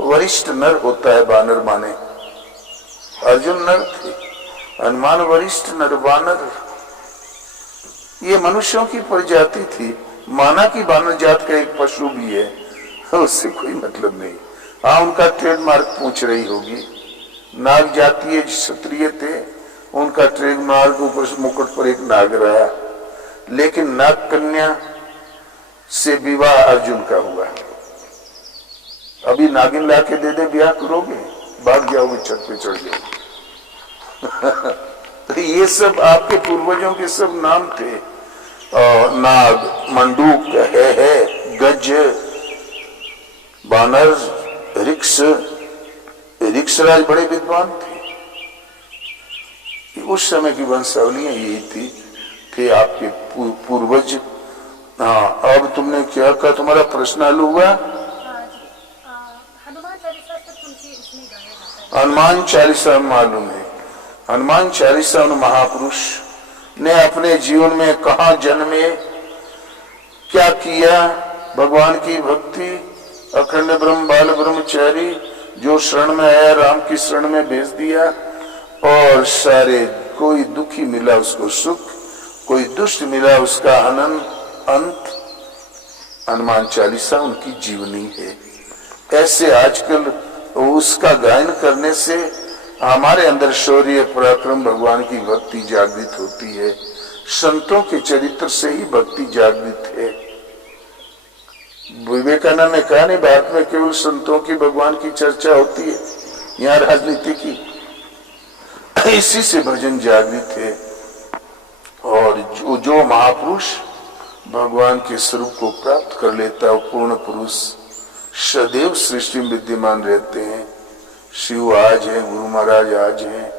वरिष्ठ नर होता है, बानर माने। अर्जुन नर थे, हनुमान वरिष्ठ नर बानर। ये मनुष्यों की प्रजाति थी। माना कि बानर जात का एक पशु भी है, उससे कोई मतलब नहीं। हाँ, उनका ट्रेडमार्क पूछ रही होगी। नाग जातीय क्षत्रिय थे, उनका ट्रेडमार्क ऊपर मुकुट पर एक नाग रहा। लेकिन नाग कन्या से विवाह अर्जुन का हुआ। अभी नागिन ला के दे ब्याह करोगे, भाग जाओगे, छत पे चढ़ जाओगे। तो ये सब आपके पूर्वजों के सब नाम थे। नाग, मंडूक है, गज, बानर, रिक्शराज बड़े विद्वान थे। उस समय की वंशावलियां यही थे आपके पूर्वज। हाँ, अब तुमने क्या कहा, तुम्हारा प्रश्न हल हुआ? हनुमान चालीसा मालूम है। हनुमान चालीसा उन महापुरुष ने अपने जीवन में कहा जन्मे, क्या किया, भगवान की भक्ति, अखंड ब्रह्म बाल ब्रह्मचारी, जो शरण में आया राम की शरण में भेज दिया। और सारे, कोई दुखी मिला उसको सुख, कोई दुष्ट मिला उसका अंत। हनुमान चालीसा उनकी जीवनी है। ऐसे आजकल उसका गायन करने से हमारे अंदर शौर्य पराक्रम, भगवान की भक्ति जागृत होती है। संतों के चरित्र से ही भक्ति जागृत है। विवेकानंद ने कहा नहीं, भारत में केवल संतों की भगवान की चर्चा होती है, यहाँ राजनीति की। इसी से भजन जागृत है। और जो महापुरुष भगवान के स्वरूप को प्राप्त कर लेता है, पूर्ण पुरुष सदैव सृष्टि में विद्यमान रहते हैं। शिव आज है, गुरु महाराज आज हैं।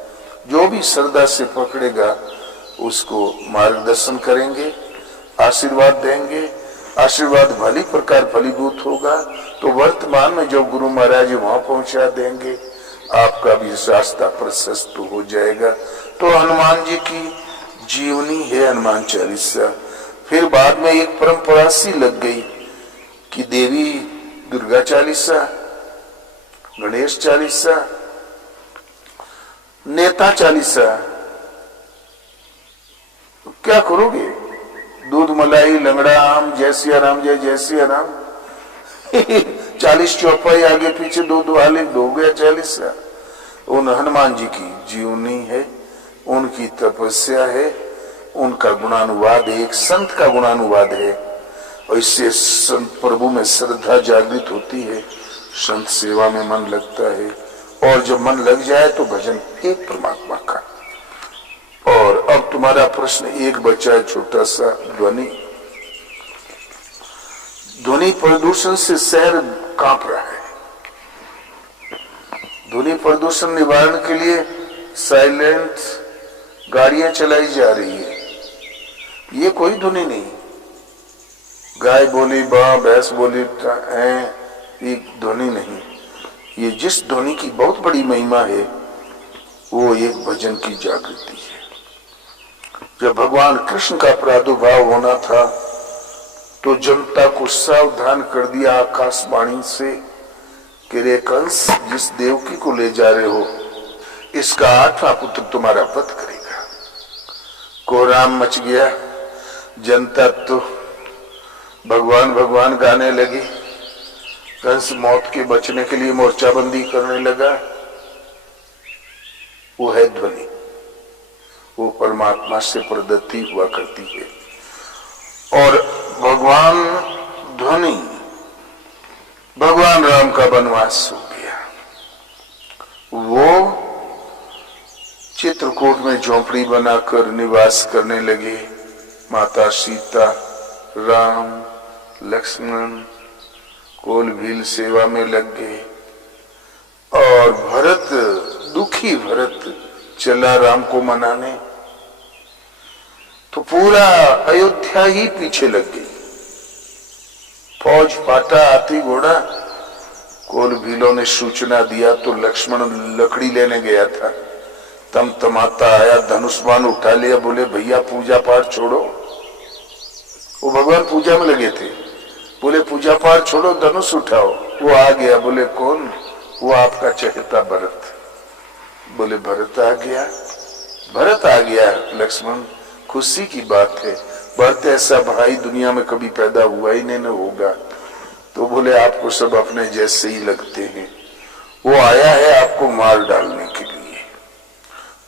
जो भी श्रद्धा से पकड़ेगा उसको मार्गदर्शन करेंगे, आशीर्वाद देंगे। आशीर्वाद भली प्रकार फलीभूत होगा तो वर्तमान में जो गुरु महाराज वहां पहुंचा देंगे, आपका भी रास्ता प्रशस्त हो जाएगा। तो हनुमान जी की जीवनी है हनुमान चालीसा। फिर बाद में एक परंपरा सी लग गई कि देवी दुर्गा चालीसा, गणेश चालीसा, नेता चालीसा। क्या करोगे? दूध मलाई लंगड़ा आम, जय सिया राम, जय जय सिया राम। 40 चौपाई आगे पीछे दो दुआले हो गया चालीसा। उन हनुमान जी की जीवनी है, उनकी तपस्या है, उनका गुणानुवाद है, एक संत का गुणानुवाद है। और इससे संत प्रभु में श्रद्धा जागृत होती है, संत सेवा में मन लगता है। और जब मन लग जाए तो भजन एक परमात्मा का। और अब तुम्हारा प्रश्न एक बचा है, छोटा सा ध्वनि। ध्वनि प्रदूषण से शहर कांप रहा है। ध्वनि प्रदूषण निवारण के लिए साइलेंट गाड़ियां चलाई जा रही है। ये कोई ध्वनि नहीं, गाय बोली बा, भैंस बोली ये ध्वनि नहीं। ये जिस ध्वनि की बहुत बड़ी महिमा है वो एक भजन की जागृति है। जब भगवान कृष्ण का प्रादुर्भाव होना था तो जनता को सावधान कर दिया आकाशवाणी से कि रे कंस, जिस देवकी को ले जा रहे हो इसका 8वां पुत्र तुम्हारा वध करेगा। कोहराम मच गया, जनता तो भगवान भगवान गाने लगी। कंस मौत के बचने के लिए मोर्चाबंदी करने लगा। वो है ध्वनि, वो परमात्मा से प्रदत्ति हुआ करती है। और भगवान ध्वनि, भगवान राम का वनवास हो गया। वो चित्रकूट में झोंपड़ी बनाकर निवास करने लगे। माता सीता, राम, लक्ष्मण कोल भील सेवा में लग गए। और भरत, दुखी भरत चला राम को मनाने, तो पूरा अयोध्या ही पीछे लग गई। फौज फाटा, हाथी घोड़ा। कोल भीलों ने सूचना दिया तो लक्ष्मण लकड़ी लेने गया था, तमतमाता आया, धनुष्मान उठा लिया, बोले भैया पूजा पाठ छोड़ो। वो भगवान पूजा में लगे थे, बोले पूजा पाठ छोड़ो, धनुष उठाओ। वो आ गया, बोले कौन? वो आपका चहेता भरत। बोले भरत आ गया? भरत आ गया लक्ष्मण, खुशी की बात है। भरत ऐसा भाई दुनिया में कभी पैदा हुआ ही नहीं, न होगा। तो बोले आपको सब अपने जैसे ही लगते हैं। वो आया है आपको मार डालने के लिए,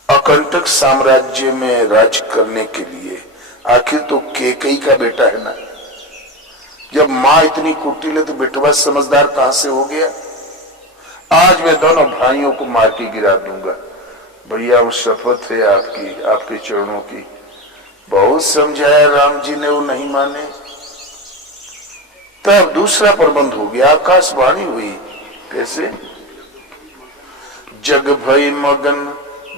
अकंटक साम्राज्य में राज करने के लिए। आखिर तो केकई का बेटा है ना। जब माँ इतनी कुटिल है तो बेटवा समझदार कहां से हो गया? आज मैं दोनों भाइयों को मार के गिरा दूंगा। भैया वो शपथ है आपकी, आपके चरणों की। बहुत समझाया राम जी ने, वो नहीं माने। तब दूसरा प्रबंध हो गया, आकाशवाणी हुई। कैसे? जग भई मगन,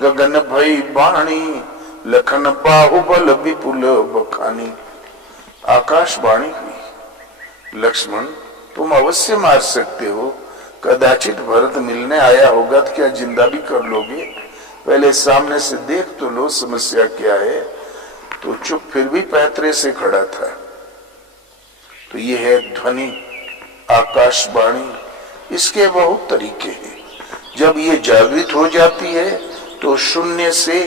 गगन भई बाणी, लखन बाहुबल विपुल बखानी। आकाशवाणी हुई, लक्ष्मण तुम अवश्य मार सकते हो। कदाचित भरत मिलने आया होगा तो क्या जिंदा भी कर लोगे? पहले सामने से देख तो लो समस्या क्या है। तो चुप, फिर भी पैतरे से खड़ा था। तो ये है ध्वनि, आकाशवाणी। इसके बहुत तरीके हैं। जब ये जागृत हो जाती है तो शून्य से,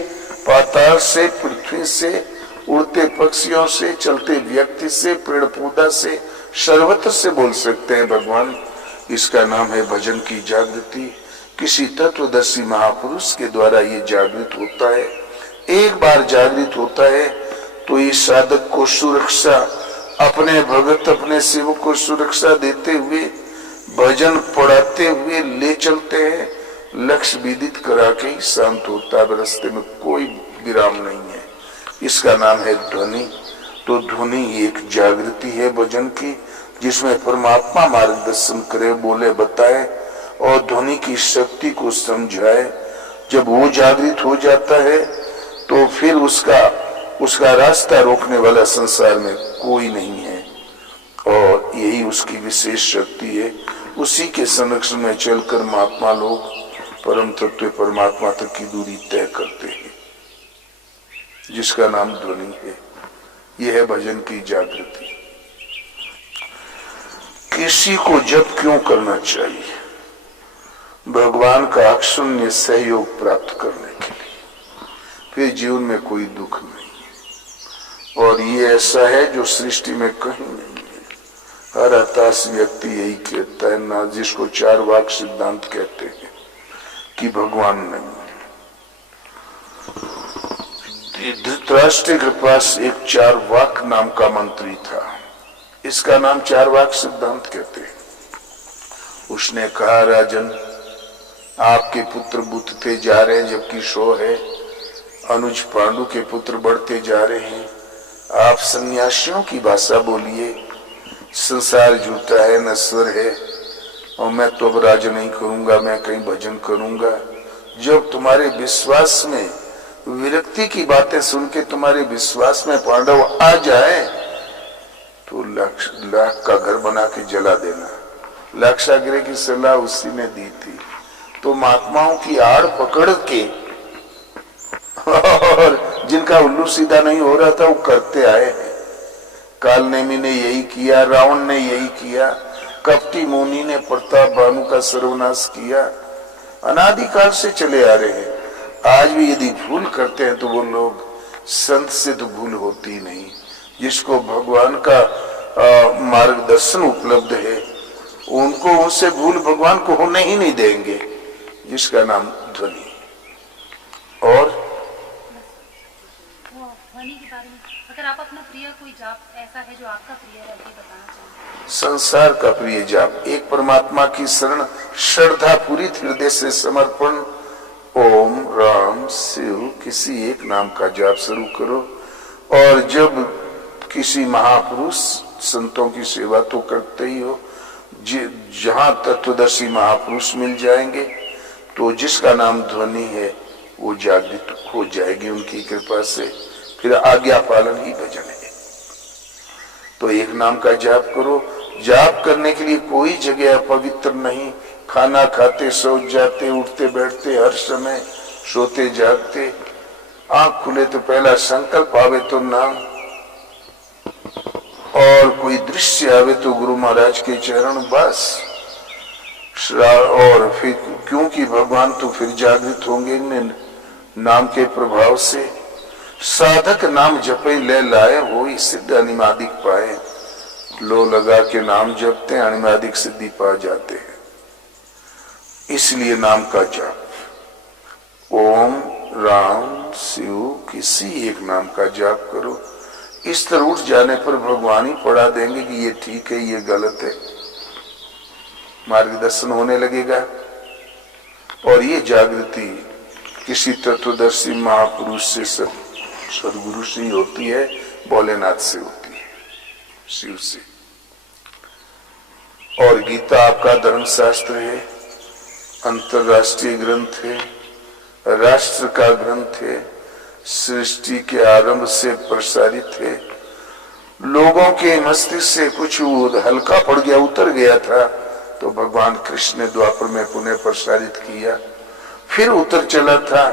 पाताल से, पृथ्वी से, उड़ते पक्षियों से, चलते व्यक्ति से, पेड़ पौधा से, सर्वत्र से बोल सकते हैं भगवान। इसका नाम है भजन की जागृति। किसी तत्वदर्शी महापुरुष के द्वारा ये जागृत होता है। एक बार जागृत होता है तो इस साधक को सुरक्षा, अपने भगत, अपने सेवक को सुरक्षा देते हुए, भजन पढ़ाते हुए ले चलते हैं। लक्ष्य विदित करा के ही शांत होता है, रास्ते में कोई विराम नहीं है। इसका नाम है ध्वनि। तो ध्वनि एक जागृति है भजन की, जिसमें परमात्मा मार्गदर्शन करे, बोले, बताए और ध्वनि की शक्ति को समझाए। जब वो जागृत हो जाता है तो फिर उसका रास्ता रोकने वाला संसार में कोई नहीं है। और यही उसकी विशेष शक्ति है। उसी के संरक्षण में चलकर महात्मा लोग परम तत्व परमात्मा तक की दूरी तय करते हैं, जिसका नाम ध्वनि है। यह है भजन की जागृति। किसी को जप क्यों करना चाहिए? भगवान का अक्षुण्य सहयोग प्राप्त करने के लिए। फिर जीवन में कोई दुख नहीं। और ये ऐसा है जो सृष्टि में कहीं नहीं है। हर हताश व्यक्ति यही कहता है ना, जिसको 4 वाक सिद्धांत कहते हैं कि भगवान नहीं। धृतराष्ट्र के पास एक चारवाक नाम का मंत्री था। इसका नाम चारवाक सिद्धांत कहते हैं। उसने कहा, राजन, आपके पुत्र बुद्धते जा रहे हैं, जबकि शो है। अनुज पांडु के पुत्र बढ़ते जा रहे हैं। आप सन्यासियों की भाषा बोलिए। संसार झूठा है, नश्वर है, और मैं तो अब राज नहीं करूंगा, मैं कहीं भजन करूंगा। जब तुम्हारे विश्वास में विरक्ति की बातें सुन के तुम्हारे विश्वास में पांडव आ जाए तो लाख का घर बना के जला देना। लाक्षागृह की सलाह उसी ने दी थी। तो महात्माओं की आड़ पकड़ के और जिनका उल्लू सीधा नहीं हो रहा था वो करते आए हैं। कालनेमी ने यही किया, रावण ने यही किया, कपटी मुनि ने प्रताप भानु का सर्वनाश किया। अनादिकाल से चले आ रहे हैं। आज भी यदि भूल करते हैं तो वो लोग संत से तो भूल होती नहीं। जिसको भगवान का मार्गदर्शन उपलब्ध है उनको उनसे भूल भगवान को होने ही नहीं देंगे, जिसका नाम ध्वनि। और ध्वनि के बारे में अगर आप अपना प्रिय कोई जाप ऐसा है जो आपका प्रिय है, बताना चाहेंगे? संसार का प्रिय जाप, एक परमात्मा की शरण श्रद्धा पूरी हृदय से समर्पण, ओम राम शिव किसी एक नाम का जाप शुरू करो। और जब किसी महापुरुष संतों की सेवा तो करते ही हो, जहां तत्वदर्शी महापुरुष मिल जाएंगे तो जिसका नाम ध्वनि है वो जागृत हो जाएगी उनकी कृपा से। फिर आज्ञा पालन ही भजन है। तो एक नाम का जाप करो। जाप करने के लिए कोई जगह अपवित्र नहीं। खाना खाते, सो जाते, उठते बैठते, हर समय सोते जागते, आंख खुले तो पहला संकल्प आवे तो नाम, और कोई दृश्य आवे तो गुरु महाराज के चरण, बस। और फिर क्योंकि भगवान तो फिर जागृत होंगे नाम के प्रभाव से। साधक नाम जपे ले लाए, वो ही सिद्ध अनिमादिक पाए। लो लगा के नाम जपते अनिमादिक सिद्धि पा जाते हैं। इसलिए नाम का जाप, ओम राम शिव किसी एक नाम का जाप करो। इस तरह उठ जाने पर भगवान ही पढ़ा देंगे कि ये ठीक है, ये गलत है। मार्गदर्शन होने लगेगा। और ये जागृति किसी तत्वदर्शी महापुरुष से, सदगुरु से ही होती है, भोलेनाथ से होती है, शिव से। और गीता आपका धर्मशास्त्र है, अंतरराष्ट्रीय ग्रंथ है, राष्ट्र का ग्रंथ है, सृष्टि के आरंभ से प्रसारित है। लोगों के मस्तिष्क से कुछ हल्का पड़ गया, उतर गया था, तो भगवान कृष्ण ने द्वापर में पुनः प्रसारित किया। फिर उतर चला था,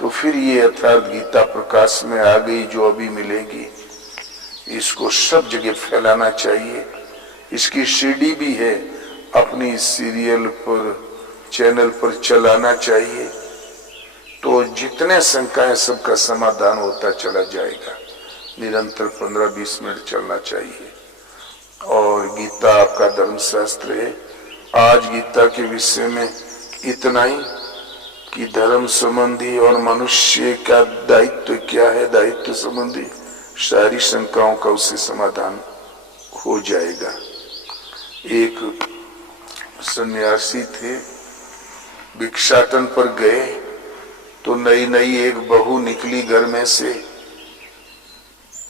तो फिर ये यथार्थ गीता प्रकाश में आ गई जो अभी मिलेगी। इसको सब जगह फैलाना चाहिए। इसकी सीडी भी है, अपनी सीरियल पर, चैनल पर चलाना चाहिए। तो जितने शंकाएं सबका समाधान होता चला जाएगा। निरंतर 15-20 मिनट चलना चाहिए। और गीता आपका धर्मशास्त्र है। आज गीता के विषय में इतना ही कि धर्म संबंधी और मनुष्य का दायित्व क्या है, दायित्व संबंधी सारी शंकाओं का उससे समाधान हो जाएगा। एक सन्यासी थे, भिक्षाटन पर गए तो नई नई एक बहू निकली घर में से।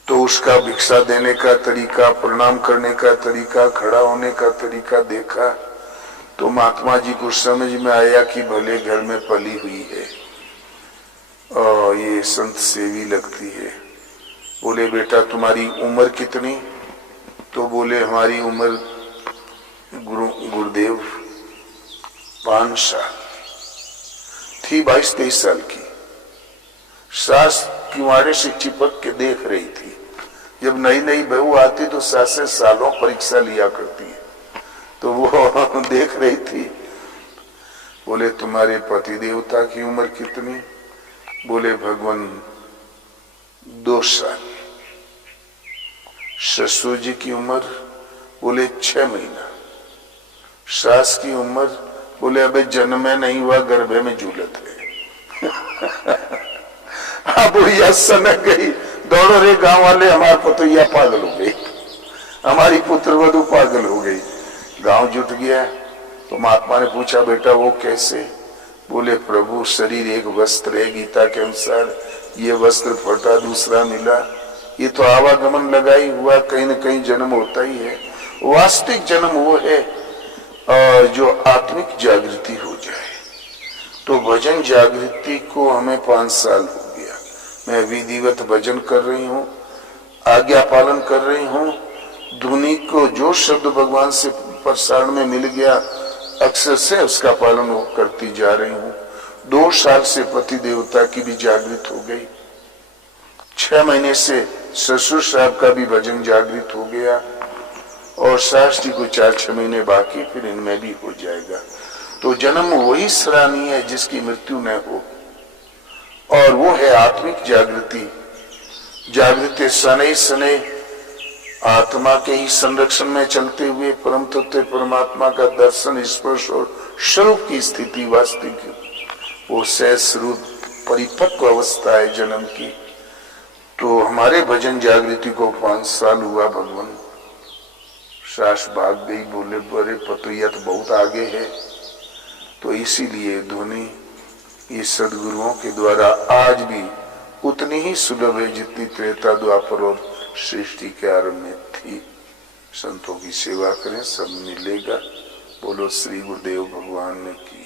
तो उसका भिक्षा देने का तरीका, प्रणाम करने का तरीका, खड़ा होने का तरीका देखा तो महात्मा जी को समझ में आया कि भले घर में पली हुई है और ये संत सेवी लगती है। बोले, बेटा तुम्हारी उम्र कितनी? तो बोले, हमारी उम्र गुरुदेव 5 साल थी, 22-23 साल की। सास किवाड़े से चिपक के देख रही थी। जब नई नई बहू आती तो सास सालों परीक्षा लिया करती है, तो वो देख रही थी। बोले, तुम्हारे पति देवता की उम्र कितनी? बोले, भगवान 2 साल। ससुर जी की उम्र? बोले 6 महीना। सास की उम्र बोले अबे जन्म में नहीं हुआ, गर्भे में झूलत है। हाँ बुढ़िया सनक गई, दौड़ो रे गांव वाले, हमारे पतोइया पागल हो गई, हमारी पुत्र वधु पागल हो गई। गांव जुट गया। तो महात्मा ने पूछा बेटा वो कैसे? बोले प्रभु शरीर एक वस्त्र है, गीता के अनुसार ये वस्त्र फटा दूसरा मिला, ये तो आवागमन लगा ही हुआ, कहीं न कहीं जन्म होता ही है। वास्तविक जन्म वो है जो आत्मिक जागृति हो जाए। तो भजन जागृति को हमें 5 साल हो गया। मैं विधिवत भजन कर रही हूँ, आज्ञा पालन कर रही हूँ। ध्वनि को जो शब्द भगवान से प्रसारण में मिल गया अक्सर से उसका पालन करती जा रही हूँ। 2 साल से पति देवता की भी जागृत हो गई। 6 महीने से ससुर साहब का भी भजन जागृत हो गया और सास जी को 4-6 महीने बाकी, फिर इनमें भी हो जाएगा। तो जन्म वही सराहनीय है जिसकी मृत्यु न हो, और वो है आत्मिक जागृति। जागृति शनै शनै आत्मा के ही संरक्षण में चलते हुए परम तत्व परमात्मा का दर्शन, स्पर्श और स्वरूप की स्थिति वास्तविक वो सहज रूप परिपक्व अवस्था है जन्म की। तो हमारे भजन जागृति को 5 साल हुआ। भगवान सास भाग गई, बोले बड़े पतोइया तो बहुत आगे है। तो इसीलिए ध्वनि ये सदगुरुओं के द्वारा आज भी उतनी ही सुलभ है जितनी त्रेता द्वापर और सृष्टि के आरंभ में थी। संतों की सेवा करें, सब मिलेगा। बोलो श्री गुरुदेव भगवान की।